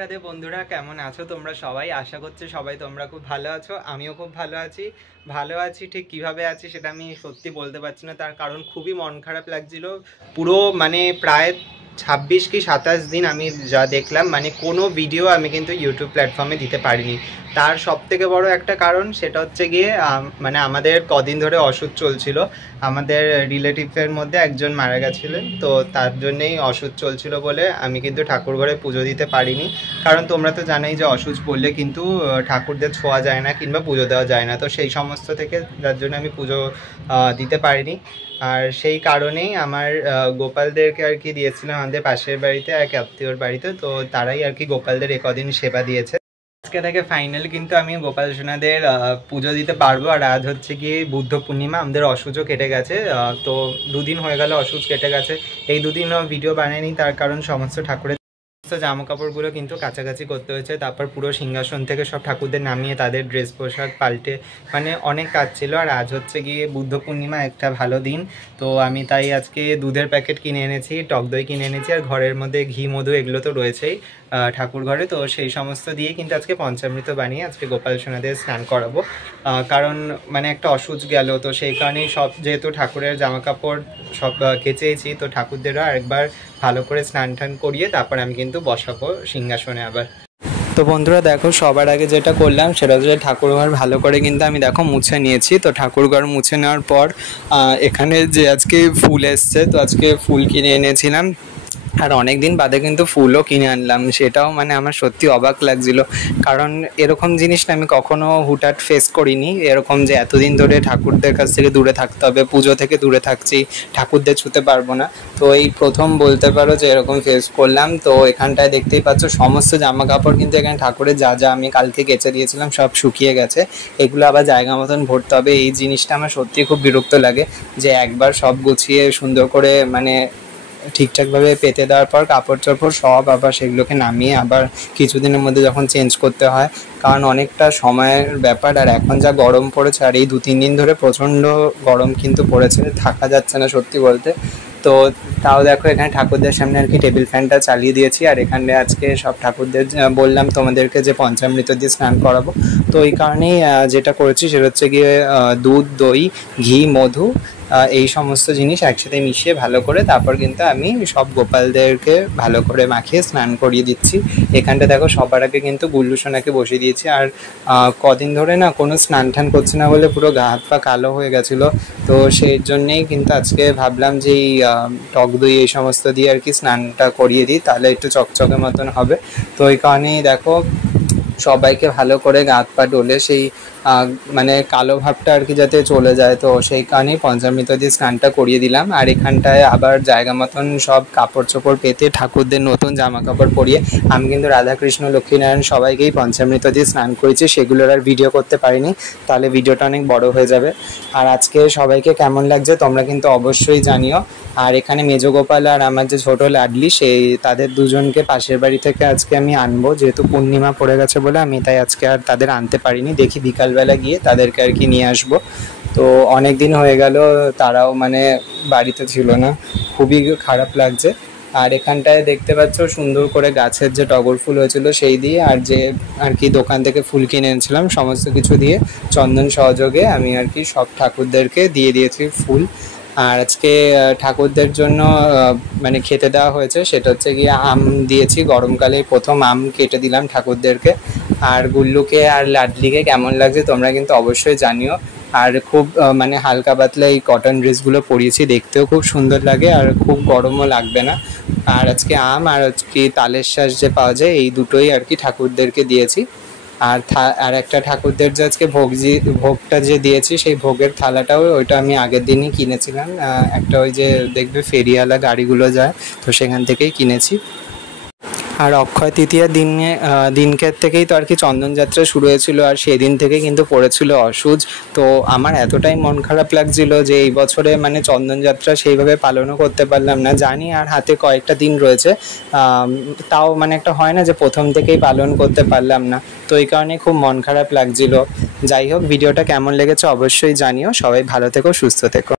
রাধে বন্ধুরা, কেমন আছো তোমরা সবাই? আশা করছি সবাই তোমরা খুব ভালো আছো। আমিও খুব ভালো আছি। ঠিক কিভাবে আছি সেটা আমি সত্যি বলতে পারছি না, তার কারণ খুবই মন খারাপ লাগছিল। পুরো প্রায় 26 কি 27 দিন আমি যা দেখলাম, কোনো ভিডিও আমি কিন্তু ইউটিউব প্ল্যাটফর্মে দিতে পারিনি। তার সব থেকে বড় একটা কারণ সেটা হচ্ছে গিয়ে আমাদের কদিন ধরে ওষুধ চলছিল। আমাদের রিলেটিভের মধ্যে একজন মারা গেছিলেন, তো তার জন্যেই ওষুধ চলছিল বলে আমি কিন্তু ঠাকুর ঘরে পুজো দিতে পারিনি। কারণ তোমরা তো জানোই যে অসুচ পড়লে কিন্তু ঠাকুরদের ছোঁয়া যায় না কিংবা পুজো দেওয়া যায় না। তো সেই সমস্ত থেকে যার জন্য আমি পুজো দিতে পারিনি। আর সেই কারণেই আমার গোপালদেরকে আর কি দিয়েছিলাম আমাদের পাশের বাড়িতে এক আত্মীয়র বাড়িতে। তো তারাই আর কি গোপালদের একদিন সেবা দিয়েছে। আজকে থেকে ফাইনালি কিন্তু আমি গোপাল সোনাদের পুজো দিতে পারবো। আর আজ হচ্ছে কি বুদ্ধ পূর্ণিমা, আমাদের অসুচও কেটে গেছে। তো দুদিন হয়ে গেল অসুচ কেটে গেছে। এই দুদিনও ভিডিও বানাইনি, তার কারণ সমস্ত ঠাকুরের জামা কাপড়গুলো কিন্তু কাছাকাছি করতে হয়েছে। তারপর পুরো সিংহাসন থেকে সব ঠাকুরদের নামিয়ে তাদের ড্রেস পোশাক পাল্টে অনেক কাজ ছিল। আর আজ হচ্ছে গিয়ে বুদ্ধ পূর্ণিমা, একটা ভালো দিন। তো আমি তাই আজকে দুধের প্যাকেট কিনে এনেছি, টক দই কিনে এনেছি, আর ঘরের মধ্যে ঘি মধু এগুলো তো রয়েছেই ঠাকুর ঘরে। তো সেই সমস্ত দিয়ে কিন্তু আজকে পঞ্চামৃত বানিয়ে আজকে গোপাল সোনাদের স্নান করাবো। কারণ একটা অসুচ গেল, তো সেই কারণেই সব যেহেতু ঠাকুরের জামা কাপড় সব কেচেছি, তো ঠাকুরদেরও আরেকবার ভালো করে স্নান টান করিয়ে তারপর আমি কিন্তু বসাবো সিংহাসনে আবার। তো বন্ধুরা দেখো, সবার আগে যেটা করলাম সেটা হচ্ছে ঠাকুরঘর ভালো করে কিন্তু আমি দেখো মুছে নিয়েছি। তো ঠাকুরঘর মুছে নেওয়ার পর এখানে যে আজকে ফুল এসছে, তো আজকে ফুল কিনে এনেছিলাম। আর অনেক দিন বাদে কিন্তু ফুলও কিনে আনলাম, সেটাও আমার সত্যি অবাক লাগছিল। কারণ এরকম জিনিসটা আমি কখনো হুটহাট ফেস করিনি, এরকম যে এতদিন ধরে ঠাকুরদের কাছ থেকে দূরে থাকতে হবে, পুজো থেকে দূরে থাকছি, ঠাকুরদের ছুতে পারবো না। তো এই প্রথম বলতে পারো যে এরকম ফেস করলাম। তো এখানটায় দেখতেই পাচ্ছ সমস্ত জামা কাপড় কিন্তু এখানে ঠাকুরের যা যা আমি কালকে কেচে দিয়েছিলাম সব শুকিয়ে গেছে। এগুলো আবার জায়গা মতন ভরতে হবে। এই জিনিসটা আমার সত্যি খুব বিরক্ত লাগে, যে একবার সব গুছিয়ে সুন্দর করে ঠিকঠাকভাবে পেতে দেওয়ার পর কাপড় চোপড় সব আবার সেগুলোকে নামিয়ে আবার কিছুদিনের মধ্যে যখন চেঞ্জ করতে হয়, কারণ অনেকটা সময়ের ব্যাপার। আর এখন যা গরম পড়েছে, আর এই 2-3 দিন ধরে প্রচণ্ড গরম কিন্তু পড়েছে, থাকা যাচ্ছে না সত্যি বলতে। তো তাও দেখো এখানে ঠাকুরদের সামনে আর কি টেবিল ফ্যানটা চালিয়ে দিয়েছি। আর এখানে আজকে সব ঠাকুরদের বললাম তোমাদেরকে যে পঞ্চামৃত দিয়ে স্নান করাবো। তো এই কারণেই যেটা করেছি সেটা হচ্ছে গিয়ে দুধ, দই, ঘি, মধু, এই সমস্ত জিনিস একসাথে মিশিয়ে ভালো করে তারপর কিন্তু আমি সব গোপালদেরকে ভালো করে মাখিয়ে স্নান করিয়ে দিচ্ছি। এখানটা দেখো সবার আগে কিন্তু গুল্লু সোনাকে বসিয়ে দিয়েছি। আর কদিন ধরে না কোনো স্নান টান করছে না বলে পুরো গা হাত পা কালো হয়ে গেছিলো। তো সেই জন্যেই কিন্তু আজকে ভাবলাম যে এই টক দই এই সমস্ত দিয়ে আর কি স্নানটা করিয়ে দিই, তাহলে একটু চকচকে মতন হবে। তো এই কারণেই দেখো সবাইকে ভালো করে গা হাত পা ডলে সেই কালো ভাবটা আর কি যাতে চলে যায়, তো সেই কারণেই পঞ্চামৃত দিয়ে স্নানটা করিয়ে দিলাম। আর এখানটায় আবার জায়গা মতন সব কাপড় চোপড় পেতে ঠাকুরদের নতুন জামা কাপড় পরিয়ে আমি কিন্তু রাধাকৃষ্ণ লক্ষ্মীনারায়ণ সবাইকেই পঞ্চামৃত দিয়ে স্নান করেছি। সেগুলোর আর ভিডিও করতে পারিনি, তাহলে ভিডিওটা অনেক বড় হয়ে যাবে। আর আজকে সবাইকে কেমন লাগছে তোমরা কিন্তু অবশ্যই জানিও। আর এখানে মেজগোপাল আর আমার যে ছোটো লাডলি, সেই তাদের দুজনকে পাশের বাড়ি থেকে আজকে আমি আনবো, যেহেতু পূর্ণিমা পড়ে গেছে বলে আমি তাই আজকে আর তাদের আনতে পারিনি। দেখি বিকালবেলা গিয়ে তাদেরকে আর কি নিয়ে আসবো। তো অনেক দিন হয়ে গেল তারাও বাড়িতে ছিল না, খুবই খারাপ লাগছে। আর এখানটায় দেখতে পাচ্ছ সুন্দর করে গাছের যে টগর ফুল হয়েছিল সেই দিয়ে, আর যে আর কি দোকান থেকে ফুল কিনে এনেছিলাম সমস্ত কিছু দিয়ে চন্দন সহযোগে আমি আর কি সব ঠাকুরদেরকে দিয়ে দিয়েছি ফুল। আর আজকে ঠাকুরদের জন্য খেতে দেওয়া হয়েছে সেটা হচ্ছে গিয়ে আম দিয়েছি, গরমকালে প্রথম আম কেটে দিলাম ঠাকুরদেরকে। আর গুল্লুকে আর লাডলিকে কেমন লাগছে তোমরা কিন্তু অবশ্যই জানিও। আর খুব হালকা পাতলা এই কটন ড্রেসগুলো পরিয়েছি, দেখতেও খুব সুন্দর লাগে আর খুব গরমও লাগবে না। আর আজকে আম আর আজকে তালের শাঁস যে পাওয়া যায় এই দুটোই আর কি ঠাকুরদেরকে দিয়েছি। আর একটা ঠাকুরদের যে আজকে ভোগটা যে দিয়েছি সেই ভোগের থালাটাও ওইটা আমি আগের দিনই কিনেছিলাম, একটা ওই যে দেখবে ফেরিওয়ালা গাড়িগুলো যায়, তো সেখান থেকেই কিনেছি। আর অক্ষয় তৃতীয়ার দিনকের থেকেই তো আর কি চন্দনযাত্রা শুরু হয়েছিল, আর সেদিন থেকে কিন্তু পড়েছিল অসুচ। তো আমার এতটাই মন খারাপ লাগছিল যে এই বছরে চন্দনযাত্রা সেইভাবে পালনও করতে পারলাম না, জানি আর হাতে কয়েকটা দিন রয়েছে, তাও একটা হয় না যে প্রথম থেকেই পালন করতে পারলাম না। তো এই কারণে খুব মন খারাপ লাগছিল। যাই হোক, ভিডিওটা কেমন লেগেছে অবশ্যই জানিও। সবাই ভালো থেকো, সুস্থ থেকো।